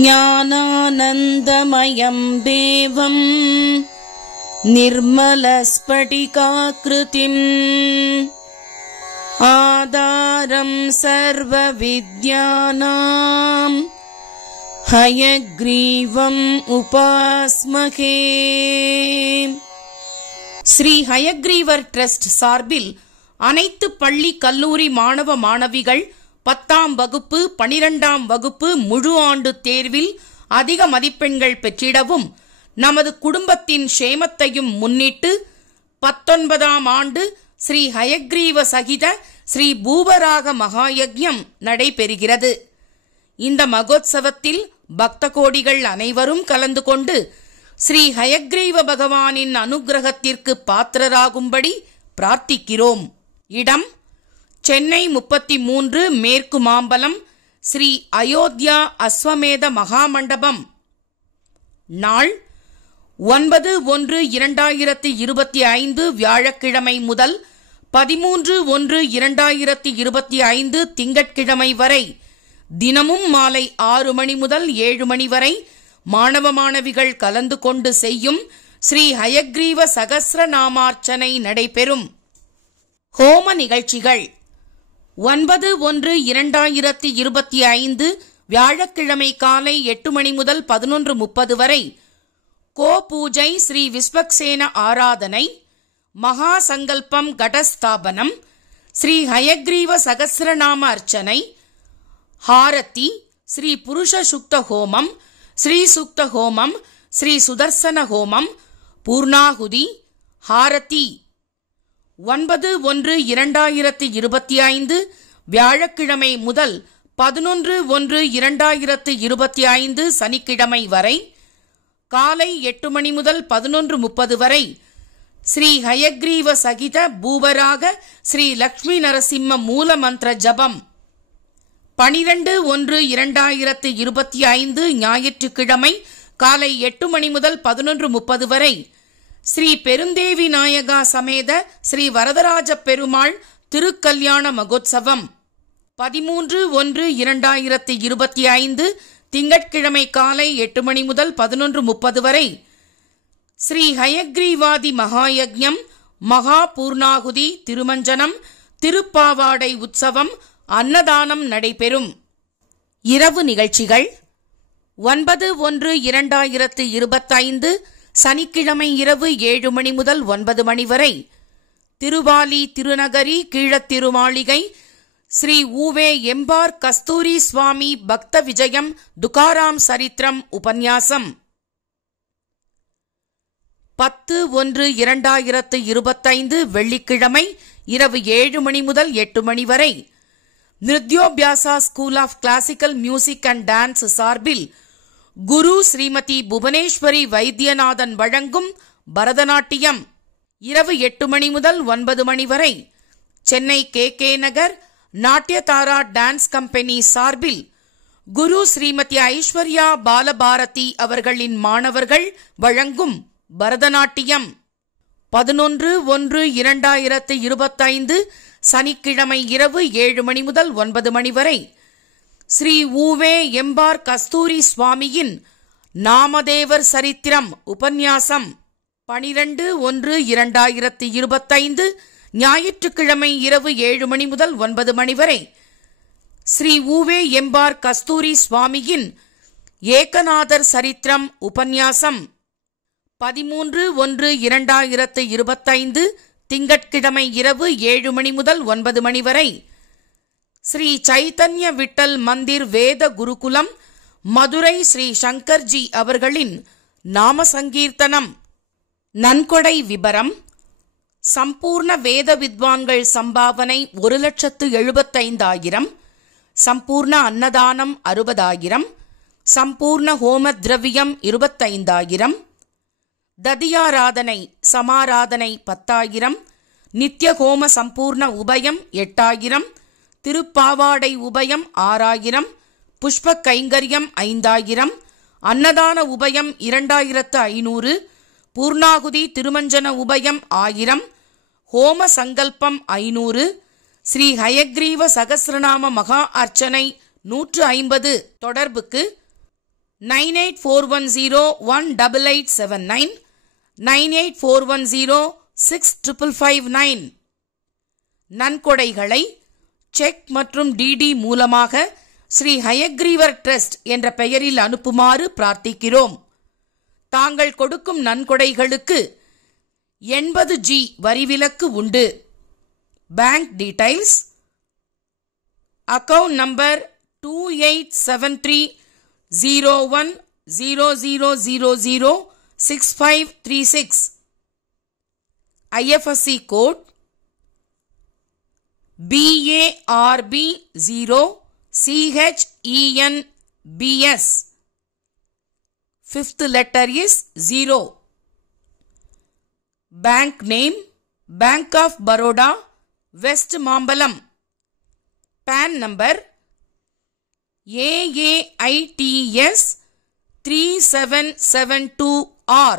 ஞானானந்தமயம் தேவம் நிர்மலஸ்படிகாக்ருதிம் ஆதாரம் சர்வ வித்யானாம் ஹயக்ரீவம் உபாஸ்மகே. ஸ்ரீ ஹயக்ரீவர் ட்ரஸ்ட் சார்பில் அனைத்து பள்ளி கல்லூரி மாணவ மாணவிகள் 10ஆம் வகுப்பு 12ஆம் வகுப்பு முழு ஆண்டு தேர்வில் அதிக மதிப்பெண்கள் பெற்றிடவும் நமது குடும்பத்தின் க்ஷேமத்தையும் முன்னிட்டு 19ஆம் ஆண்டு ஸ்ரீ ஹயக்ரீவ சகித ஸ்ரீ பூபராக மகாயக்ஞம் நடைபெறுகிறது. இந்த மகோத்சவத்தில் பக்த கோடிகள் அனைவரும் கலந்து கொண்டு ஸ்ரீ ஹயக்ரீவ பகவானின் அனுக்கிரகத்திற்கு பாத்திரராகும்படி பிரார்த்திக்கிறோம். இடம் சென்னை 33 மேற்கு மாம்பலம் ஸ்ரீ அயோத்தியா அஸ்வமேத மகாமண்டபம். நாள் 9/1/2025 வியாழக்கிழமை முதல் 13/1/2025 திங்கட்கிழமை வரை தினமும் மாலை 6 மணி முதல் 7 மணி வரை மாணவ மாணவிகள் கலந்து கொண்டு செய்யும் ஸ்ரீ ஹயக்ரீவ சகஸ்ரநாமார்ச்சனை நடைபெறும். ஹோம நிகழ்ச்சிகள் 9/1/2025 வியாழக்கிழமை காலை 8 மணி முதல் 11:30 வரை கோ பூஜை, ஸ்ரீ விஸ்வக்சேன ஆராதனை, மகா சங்கல்பம் கடஸ்தாபனம், ஸ்ரீ ஹயக்ரீவ சகஸ்ரநாம அர்ச்சனை, ஹாரதி, ஸ்ரீ புருஷ சுக்த ஹோமம், ஸ்ரீ சுக்த ஹோமம், ஸ்ரீ சுதர்சன ஹோமம், பூர்ணாகுதி, ஹாரதி. 9/1/2025 வியாழக்கிழமை முதல் 11/1/2025 சனிக்கிழமை வரை காலை 8 மணி முதல் 11:30 வரை ஸ்ரீ ஹயக்ரீவ சகித பூபராக ஸ்ரீ லக்ஷ்மி நரசிம்ம மூல மந்திர ஜபம். 12/1/2025 ஞாயிற்றுக்கிழமை காலை 8 மணி முதல் 11:30 வரை ஸ்ரீ பெருந்தேவி நாயகா சமேத ஸ்ரீ வரதராஜ பெருமாள் திருக்கல்யாண மகோத்சவம். 13/1/2025 திங்கட்கிழமை காலை 8 மணி முதல் 11:30 வரை ஸ்ரீ ஹயக்ரீவாதி மகாயக்ஞம், மகா பூர்ணாகுதி, திருமஞ்சனம், திருப்பாவாடை உற்சவம், அன்னதானம் நடைபெறும். இரவு நிகழ்ச்சிகள் 9/1/2025 சனிக்கிழமை இரவு 7 மணி முதல் 9 மணி வரை திருவாலி திருநகரி கீழத்திருமாளிகை ஸ்ரீ ஊவே எம்பார் கஸ்தூரி சுவாமி பக்த விஜயம் துகாராம் சரித்திரம் உபன்யாசம். 10/1/2025 வெள்ளிக்கிழமை இரவு 7 மணி முதல் 8 மணி வரை Nrithyobhyasa school of classical music and dance சார்பில் குரு ஸ்ரீமதி புவனேஸ்வரி வைத்தியநாதன் வழங்கும் பரதநாட்டியம். இரவு 8 மணி முதல் 9 மணி வரை சென்னை KK நகர் நாட்டியதாரா டான்ஸ் கம்பெனி சார்பில் குரு ஸ்ரீமதி ஐஸ்வர்யா பாலபாரதி அவர்களின் மாணவர்கள் வழங்கும் பரதநாட்டியம். 11/1/2025 சனிக்கிழமை இரவு 7 மணி முதல் 9 மணி வரை ஸ்ரீ ஊவே எம்பார் கஸ்தூரி சுவாமியின் நாமதேவர் சரித்திரம் உபன்யாசம். 12/1/2025 ஞாயிற்றுக்கிழமை இரவு 7 மணி முதல் 9 மணி வரை ஸ்ரீ ஊவே எம்பார் கஸ்தூரி சுவாமியின் ஏகநாதர் சரித்திரம் உபன்யாசம். 13/1/2025 திங்கட்கிழமை இரவு 7 மணி முதல் 9 மணி வரை ஸ்ரீ சைத்தன்ய விட்டல் மந்திர் வேத குருகுலம் மதுரை ஸ்ரீ சங்கர்ஜி அவர்களின் நாம சங்கீர்த்தனம். நன்கொடை விபரம்: சம்பூர்ண வேத வித்வான்கள் சம்பாவனை 1,75,000, சம்பூர்ண அன்னதானம் 60,000, சம்பூர்ண ஹோம திரவியம் 25,000, ததியாராதனை சமாராதனை 10,000, நித்ய ஹோம சம்பூர்ண உபயம் 8,000, திருப்பாவாடை உபயம் 6,000, புஷ்ப கைங்கரியம் 5,000, அன்னதான உபயம் 2,500, பூர்ணாகுதி திருமஞ்சன உபயம் 1000, ஹோம சங்கல்பம் 500, ஸ்ரீ ஹயக்ரீவ சகஸ்ரநாம மகா அர்ச்சனை 150. தொடர்புக்கு 9841018879, 9841065559. நன்கொடைகளை செக் மற்றும் டிடி மூலமாக ஸ்ரீ ஹயக்ரீவர் ட்ரஸ்ட் என்ற பெயரில் அனுப்புமாறு பிரார்த்திக்கிறோம். தாங்கள் கொடுக்கும் நன்கொடைகளுக்கு 80G வரிவிலக்கு உண்டு. Bank details: account number 28730100006536, IFSC code BARB0CHENBS, fifth letter is 0. Bank name: Bank of Baroda, West Mambalam. PAN number: AAITS 3772R.